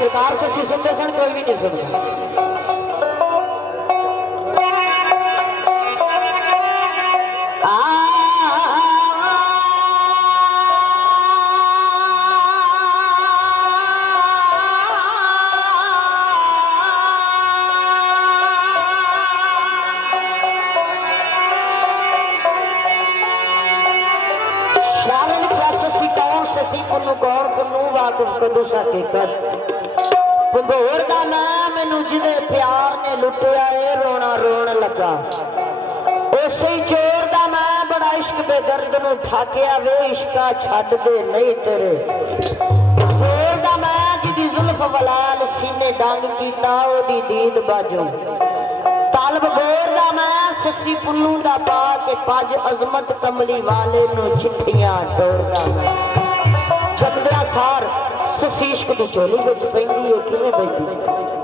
सरकार से सुनते सन कोई भी नहीं सुनता। भंबोर दा नाम मैनू जिदे प्यार ने लुटिया ए रोना रोन लगा। उसे चोर दा मैं बड़ा इश्क बेदर्द नू ठाकिया वे इश्का छड्ड दे नहीं तेरे। जोर दा मैं जिदी जुल्फ वलाल सीने डंग कीता ओदी दीद बाजो। तालब गोर दा मैं ससी पुन्नू दा पा के पज अजमत कमली वाले नू चिट्ठियां टोरदा मैं। जमदिया सार ससीश को चोली बिच पैंदी है किवें बैठी।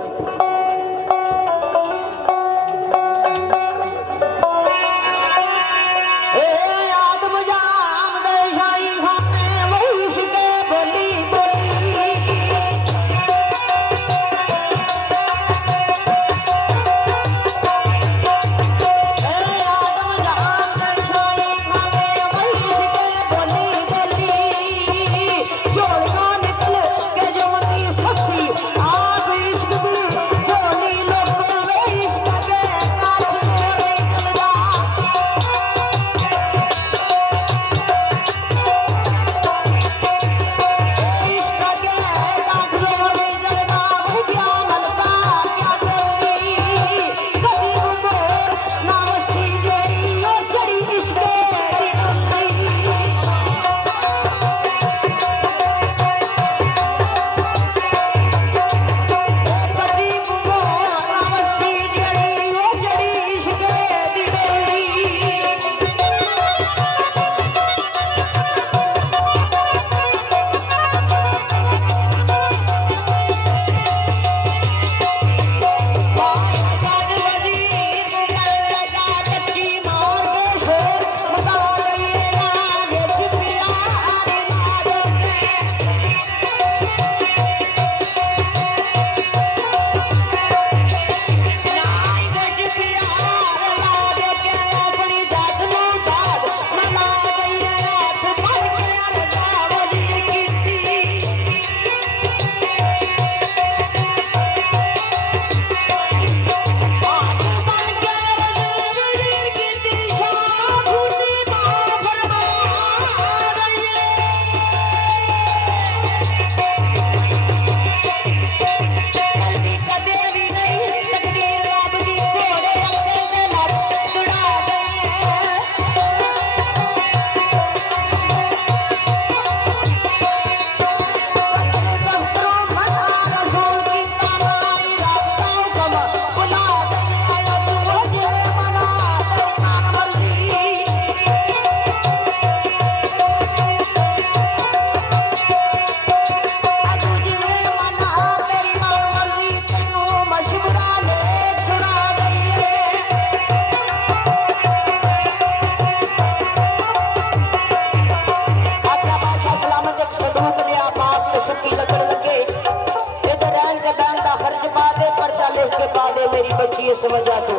समझा तू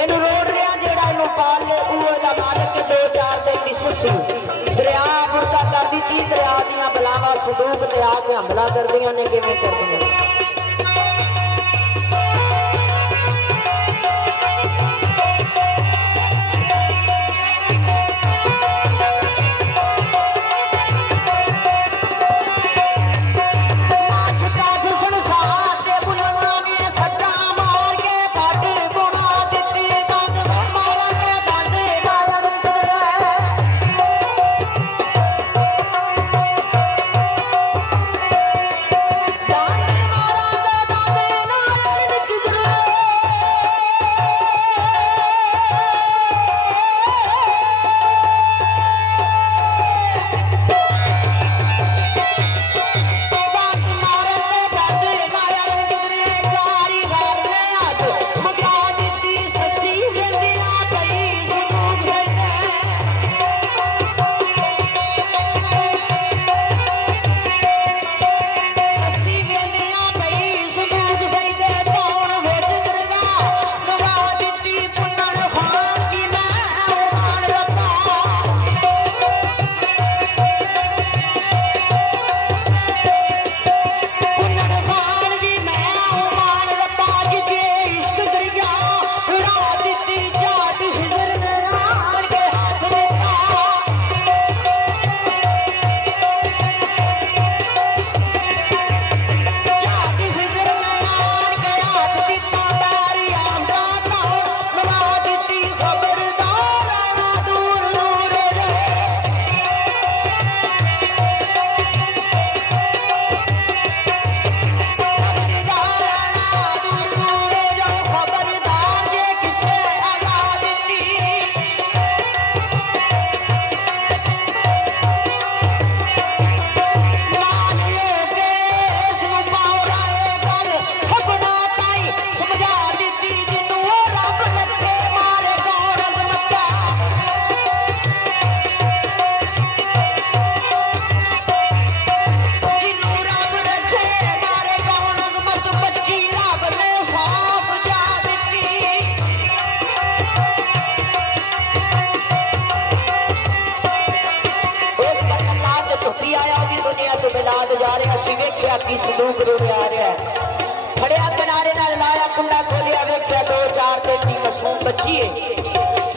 इन रोड रहा जेड़ा इन पाल ले मालिक के 2-4 दिन मिससी दरिया मुर्दा कर दी। दरिया दियां बलावां संदूक ते आके हमला कर दियां ने किवें कर दियां। Bye. लगी संदूक रोड़े आ रहा है फड़िया किनारे नाल लाया कुंडा खोलिया वेख्या 2-4 दिन की मासूम बच्ची है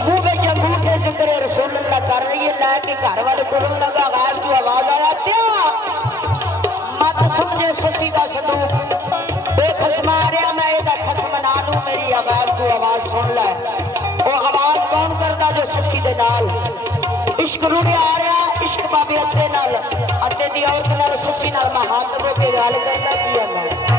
मुंह में अंगूठे जिक्र रसूल अल्लाह कर रही है लैके घर वाले बोलने लगा गायब की आवाज आया त्या मत समझे ससी का संदूक बेखसमा रहा मैं एदा खसम ना लूं मेरी गायब की आवाज सुन लै वो आवाज कौन करता जो ससी दे नाल इश्क रूड़े आ रहा इश्क बाबे अत्ते नाल अत्ते दी औरत नाल ससी नाल मैं हाथ धो के गल करदा की है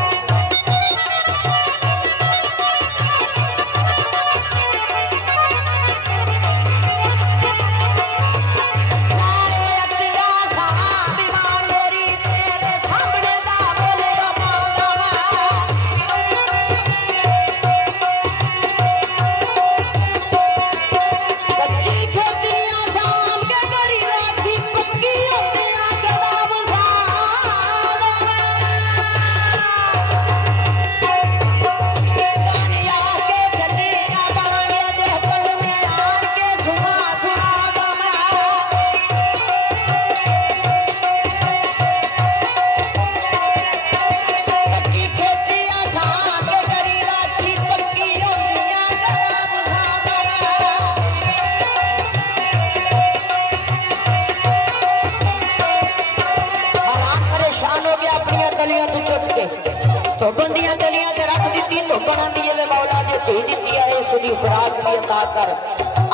खुराक भी अता कर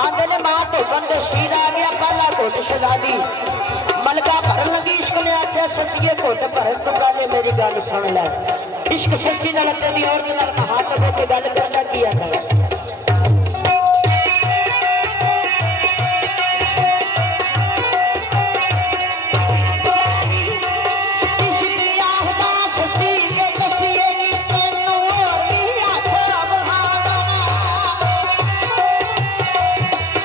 आंदे ने मां तो बंदे शीर आ गया पहला घुट शहजादी मलका भरन लगी इश्क ने आख्या ससिए घुट भरन तो पहले मेरी गल सुन ले इश्क ससी नाल ते दी औरत नाल हाथ धो के गल